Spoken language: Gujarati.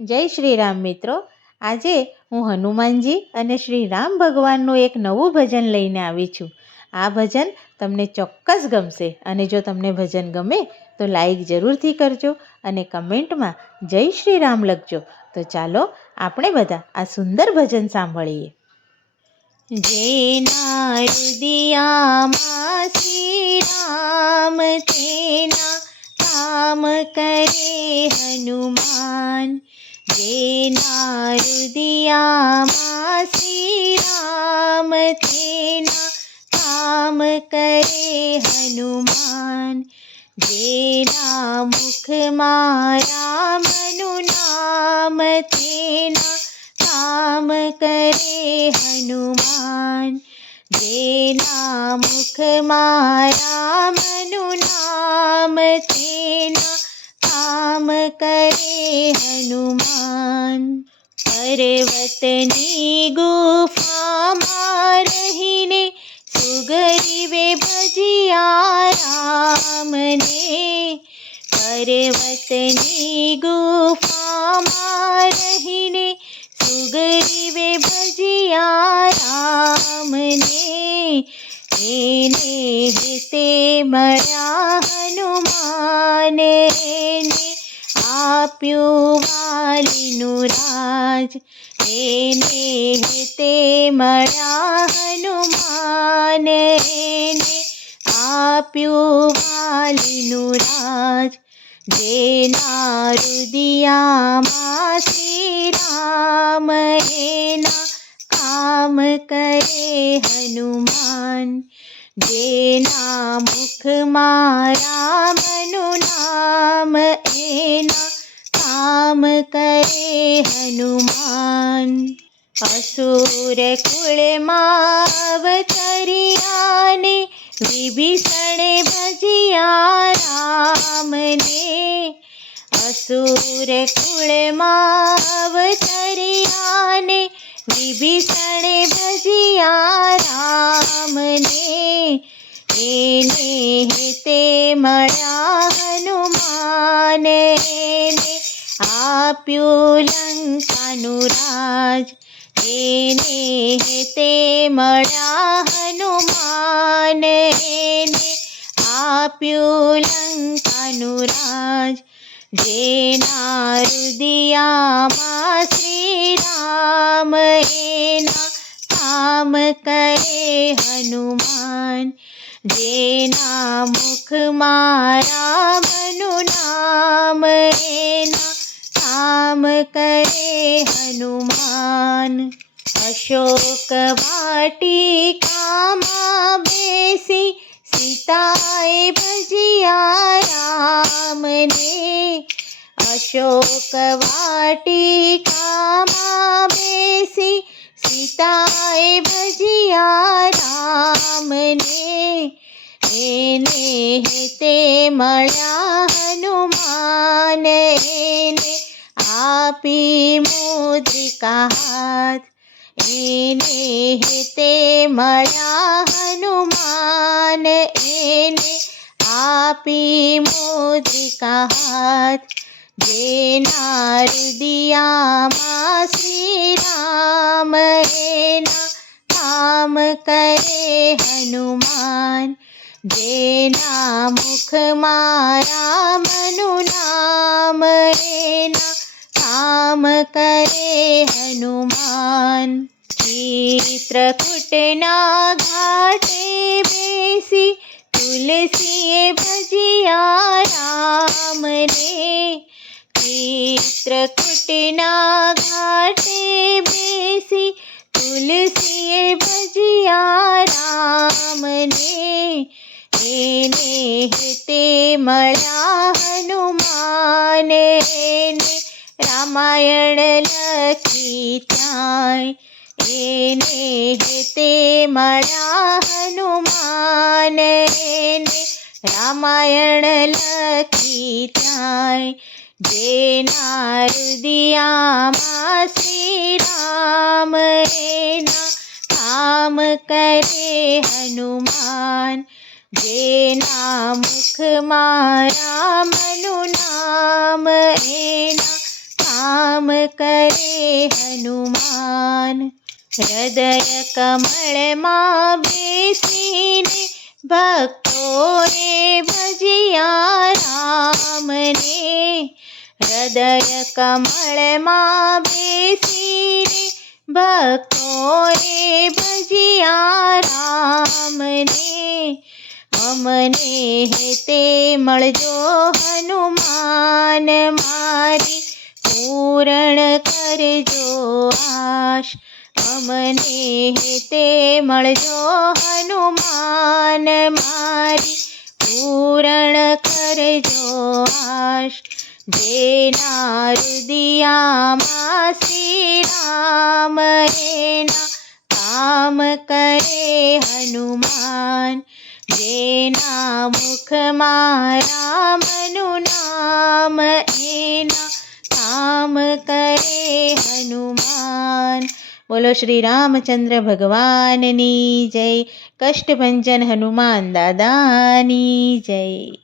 જય શ્રી રામ મિત્રો. આજે હું હનુમાનજી અને શ્રી રામ ભગવાનનું એક નવું ભજન લઈને આવી છું. આ ભજન તમને ચોક્કસ ગમશે અને જો તમને ભજન ગમે તો લાઈક જરૂરથી કરજો અને કમેન્ટમાં જય શ્રી રામ લખજો. તો ચાલો આપણે બધા આ સુંદર ભજન સાંભળીએ. જેના હૃદયમાં શ્રી રામ તેના કામ કરે હનુમાન. જેના હૃદયમાં શ્રી રામ તેના કામ કરે હનુમાન. જેના મુખમાં રામનું નામ તેના કામ કરે હનુમાન. જેના મુખમાં રામનું નામ તેના કામ કરે હનુમાન. પર્વતની ગુફામાં રહીને સુગરીવે ભજ્યા રામને. પર્વતની ગુફામાં રહીને સુગરીવે ભજ્યા રામને. એને હેતે મળ્યા હનુમાન. એને આપ્યું વાલીનું રાજ. એને હેતે મળ્યા હનુમાન. એને આપ્યું વાલીનું રાજ. જેના હૃદયમાં શ્રી રામ એના કામ કરે હનુમાન. જેના મુખમાં રામનું નામ એના કામ કરે હનુમાન. અસુર કુળમાં અવતર્યાને વિભીષણે ભજ્યા રામને. અસુર કુળમાં અવતર્યાને વિભીષણે ભજ્યા રામને. એને હેતે મળ્યા હનુમાન. એને આપ્યું લંકાનું રાજ. એને હેતે મળ્યા હનુમાન. એને આપ્યું લંકાનું રાજ. જેના હૃદયમાં શ્રી રામ એના કામ કરે હનુમાન. જેના મુખમાં રામનું નામ એના કામ કરે હનુમાન. અશોક વાટિકામાં બેસી સીતાએ ભજ્યા રામને. અશોક વાટિકામાં બેસી સીતાએ ભજ્યા રામને. એને હેતે મળ્યા હનુમાન. એને આપી મુદ્રિકા હાથ. એને હેતે મળ્યા હનુમાન. એને આપી મુદ્રિકા હાથ. જેના હૃદયમાં શ્રી રામ એના કામ કરે હનુમાન. જેના મુખમાં રામનું નામ એના કામ કરે હનુમાન. ચિત્રકૂટના ઘાટે બેસી તુલસીએ ભજ્યા રામને. ચિત્રકૂટના ઘાટે બેસી તુલસીએ ભજ્યા રામને. એને હેતે મળ્યા હનુમાન. એને રામાયણ લખી ત્યાંય. એને હેતે મળ્યા હનુમાન. એને રામાયણ લખી ત્યાંય. જેના હૃદયમાં શ્રી રામ એના કામ કરે હનુમાન. જેના મુખમાં રામનું નામ એના કામ કરે હનુમાન. હૃદય કમળમાં બેસીને ભક્તોએ ભજ્યા રામને. હૃદય કમળમાં બેસીને ભક્તોએ ભજ્યા રામને. અમને હેતે મળજો હનુમાન, મારી પૂરણ કરજો આશ. અમને હેતે મળજો હનુમાન, મારી પૂરણ કરજો આશ. જેના હૃદયામાં શ્રી રામ એના કામ કરે હનુમાન. જેના મુખમાં રામનું નામ એના કામ કરે હનુમાન. બોલો શ્રી રામચંદ્ર ભગવાનની જય. કષ્ટભંજન હનુમાન દાદાની જય.